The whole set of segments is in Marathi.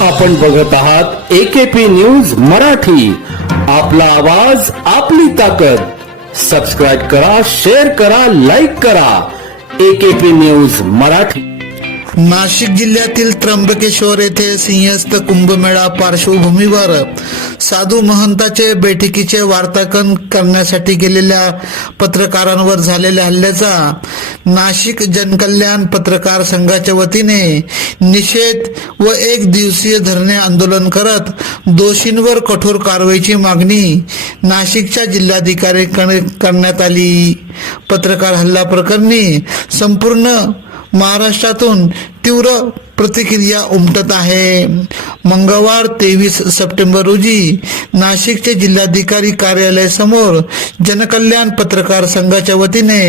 आपण बघत आहात एकेपी न्यूज मराठी. आपला आवाज आपली ताकद. सबस्क्राईब करा शेअर करा लाईक करा. AKP news Marathi. नाशिक जिल्ह्यातील त्र्यंबकेश्वर येथे सिंहस्थ कुंभमेळा पार्श्वभूमीवर साधू महंताचे बैठकीचे वार्ताकन करण्यासाठी गेलेल्या पत्रकारांवर झालेल्या हल्ल्याचा नाशिक जनकल्याण पत्रकार संघाच्या वतीने निषेध व एक दिवसीय धरणे आंदोलन करत दोषींवर कठोर कारवाईची मागणी नाशिकच्या जिल्हाधिकारी करण्यात आली. पत्रकार हल्ला प्रकरणी संपूर्ण महाराष्ट्रातून तीव्र प्रतिक्रिया उमटत आहे. मंगळवार तेवीस सप्टेंबर रोजी नाशिकचे जिल्हाधिकारी कार्यालयासमोर जनकल्याण पत्रकार संघाच्या वतीने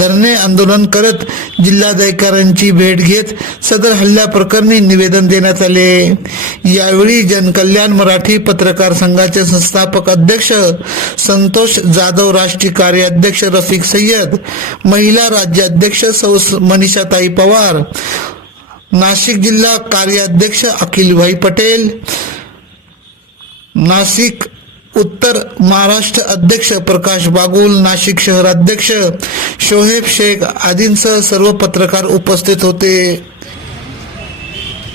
धरणे आंदोलन करत जिल्हाधिकाऱ्यांची भेट घेत सदर हल्ल्याप्रकरणी निवेदन देण्यात आले. यावेळी जनकल्याण मराठी पत्रकार संघाचे संस्थापक अध्यक्ष संतोष जाधव राष्ट्रीय कार्याध्यक्ष रफिक सय्यद महिला राज्याध्यक्ष सौ मनीषाताई पवार नाशिक जिल्हा कार्याध्यक्ष अखिलभाई पटेल नाशिक उत्तर महाराष्ट्र अध्यक्ष प्रकाश बागुल नाशिक शहराध्यक्ष शोहेब शेख आदींसह सर्व पत्रकार उपस्थित होते.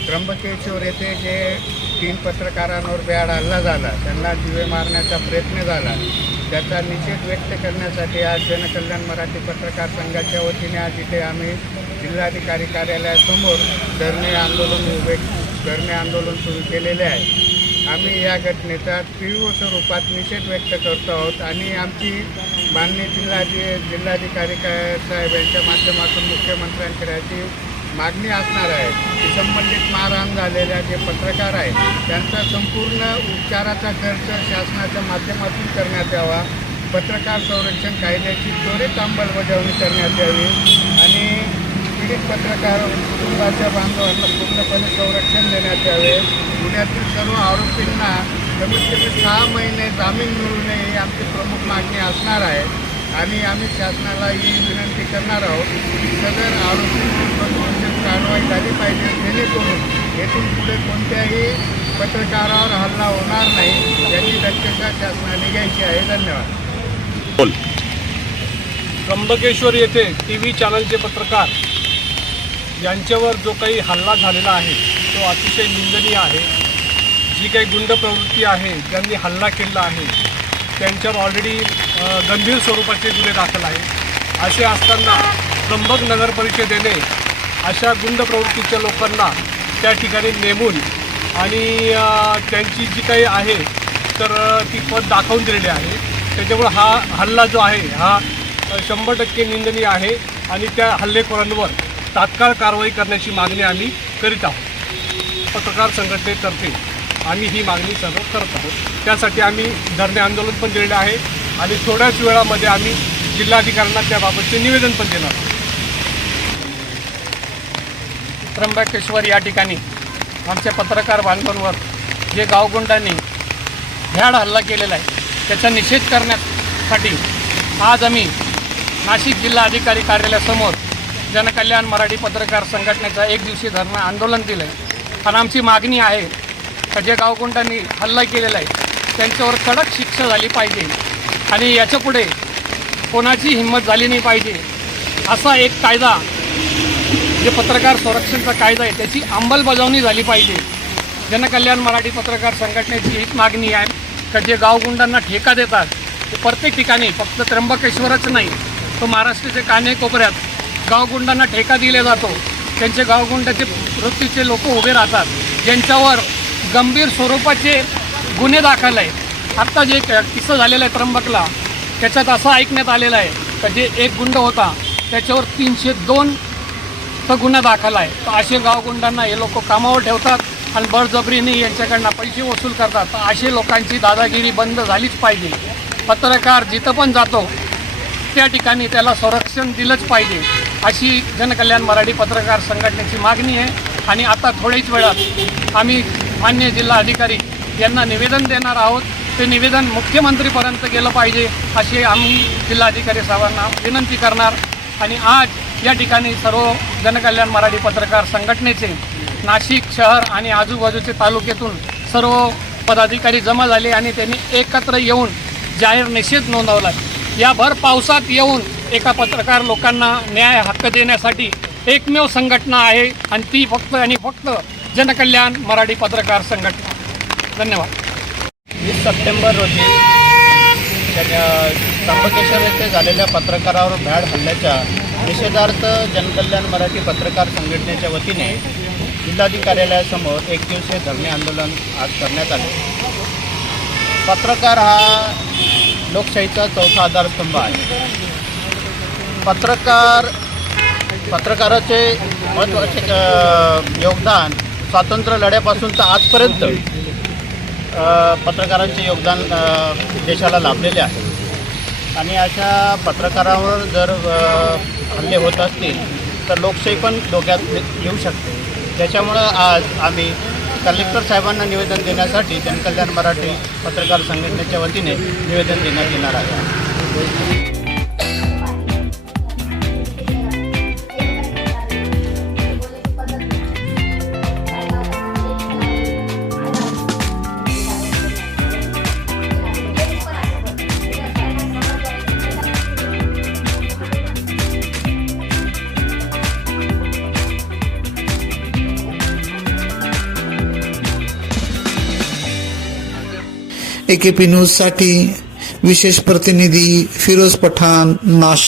त्र्यंबकेश्वर येथे जे तीन पत्रकारांवर बॅड हल्ला झाला त्यांना दिवे मारण्याचा प्रयत्न झाला. त्याचा निषेध व्यक्त करण्यासाठी आज जनकल्याण मराठी पत्रकार संघाच्या वतीने आज इथे आम्ही जिल्हाधिकारी कार्यालयासमोर धरणे आंदोलन उभे धरणे आंदोलन सुरू केलेले आहे. आम्ही या घटनेचा तीव्र स्वरूपात निषेध व्यक्त करतो आहोत आणि आमची माननीय जिल्हाधि जिल्हाधिकारी साहेब यांच्या माध्यमातून मुख्यमंत्र्यांकडे अशी मागणी असणार आहे. की संबंधित मारहाण झालेल्या जे पत्रकार आहेत त्यांचा संपूर्ण उपचाराचा खर्च शासनाच्या माध्यमातून करण्यात यावा. पत्रकार संरक्षण कायद्याची त्वरित अंमलबजावणी करण्यात यावी. आणि पीडित पत्रकार कुटुंबाच्या बांधवांना पूर्णपणे संरक्षण देण्यात यावे. पुण्यातील सर्व आरोपींना कमीत कमी सहा महिने जामीन मिळू नये ही आमची प्रमुख मागणी असणार आहे. आणि आम्ही शासनाला ही विनंती करणार आहोत सदर आरोपी कारवाई झाली पाहिजे जेणेकरून येथून पुढे कोणत्याही पत्रकारावर हल्ला होणार नाही याची दक्षता शासनाने घ्यायची आहे. धन्यवाद. त्र्यंबकेश्वर येथे टी व्ही चॅनलचे पत्रकार यांच्यावर जो काही हल्ला झालेला आहे तो अतिशय निंदनीय आहे. जी काही गुंड प्रवृत्ती आहे ज्यांनी हल्ला केलेला आहे त्यांच्यावर ऑलरेडी गंभीर स्वरूपाचे गुन्हे दाखल आहे असे असताना त्र्यंबक नगर परिषदेने अशा गुंड प्रवृत्तीच्या लोकांना त्या ठिकाणी नेमून आणि त्यांची जी काही आहे तर ती पद दाखवून दिलेली आहे. त्याच्यामुळं हा हल्ला जो आहे हा शंभर टक्के निंदनीय आहे आणि त्या हल्लेखोरांवर तात्काळ कारवाई करण्याची मागणी आम्ही करीत आहोत. पत्रकार संघटनेतर्फे आम्ही ही मागणी सर्व करत आहोत. त्यासाठी आम्ही धरणे आंदोलन पण दिलेले आहे आणि थोड्याच वेळामध्ये आम्ही जिल्हाधिकाऱ्यांना त्याबाबतचे निवेदन पण देणार आहोत. त्र्यंबकेश्वर या ठिकाणी आमच्या पत्रकार बांधवांवर जे गावगुंडांनी भ्याड हल्ला केलेला आहे त्याचा निषेध करण्यासाठी आज आम्ही नाशिक जिल्हा अधिकारी कार्यालयासमोर जनकल्याण मराठी पत्रकार संघटनेचा एक दिवशी धरणं आंदोलन दिलं आहे आणि आमची मागणी आहे का जे गावगुंडांनी हल्ला केलेला आहे त्यांच्यावर कडक शिक्षा झाली पाहिजे आणि याच्यापुढे कोणाची हिंमत झाली नाही पाहिजे असा एक कायदा जे पत्रकार संरक्षणचा कायदा आहे त्याची अंमलबजावणी झाली पाहिजे. जनकल्याण मराठी पत्रकार संघटनेची एक मागणी आहे का जे गावगुंडांना ठेका देतात ते प्रत्येक ठिकाणी फक्त त्र्यंबकेश्वरच नाही तो महाराष्ट्राच्या कानेकोपऱ्यात गावगुंडांना ठेका दिला जातो. त्यांचे गावगुंडाचे वृत्तीचे लोक उभे राहतात. ज्यांच्यावर गंभीर स्वरूपाचे गुन्हे दाखल आहेत. आत्ता जे किस्सा झालेला आहे त्र्यंबकला त्याच्यात असं ऐकण्यात आलेलं आहे का जे एक गुंड होता त्याच्यावर तीनशे दोन तर गुन्हा दाखल आहे. तर असे गावगुंडांना हे लोक कामावर ठेवतात आणि बळजबरीने यांच्याकडनं पैसे वसूल करतात. तर असे लोकांची दादागिरी बंद झालीच पाहिजे. पत्रकार जिथं पण जातो त्या ठिकाणी त्याला संरक्षण दिलंच पाहिजे. अशी जनकल्याण मराठी पत्रकार संघटनेची मागणी आहे आणि आता थोड्याच वेळात आम्ही मान्य जिल्हा अधिकारी यांना निवेदन देणार आहोत. ते निवेदन मुख्यमंत्रीपर्यंत गेलं पाहिजे अशी आम्ही जिल्हाधिकारी साहेबांना विनंती करणार आणि आज या ठिकाणी सर्व जनकल्याण मराठी पत्रकार संघटनेचे नाशिक शहर आणि आजूबाजूचे तालुक्यातून सर्व पदाधिकारी जमा झाले आणि त्यांनी एकत्र येऊन जाहीर निषेध नोंदवला. या भर पावसात येऊन एका पत्रकार लोकांना न्याय हक्क देण्यासाठी एकमेव संघटना आहे आणि ती फक्त आणि फक्त जनकल्याण मराठी पत्रकार संघटना. धन्यवाद. वीस सप्टेंबर रोजी त्र्यंबकेश्वर येथे झालेल्या पत्रकारावर भ्याड हल्ल्याच्या निषेधार्थ जनकल्याण मराठी पत्रकार संघटनेच्या वतीने जिल्हाधिकारी कार्यालयासमोर एक दिवसीय धरणे आंदोलन आज करण्यात आले. पत्रकार हा लोकशाहीचा चौथा आधारस्तंभ आहे. पत्रकार पत्रकाराचे महत्त्वाचे योगदान स्वातंत्र्य लढ्यापासून तर आजपर्यंत पत्रकारांचे योगदान देशाला लाभलेले आहे. आणि अशा पत्रकारावर जर हल्ले होत असतील तर लोकशाही पण धोक्यात येऊ शकते. त्याच्यामुळं आज आम्ही कलेक्टर साहेबांना निवेदन देण्यासाठी जनकल्याण मराठी पत्रकार संघटनेच्या वतीने निवेदन देण्यात येणार आहे. एकेपी न्यूजसाठी विशेष प्रतिनिधी फिरोज पठाण नाश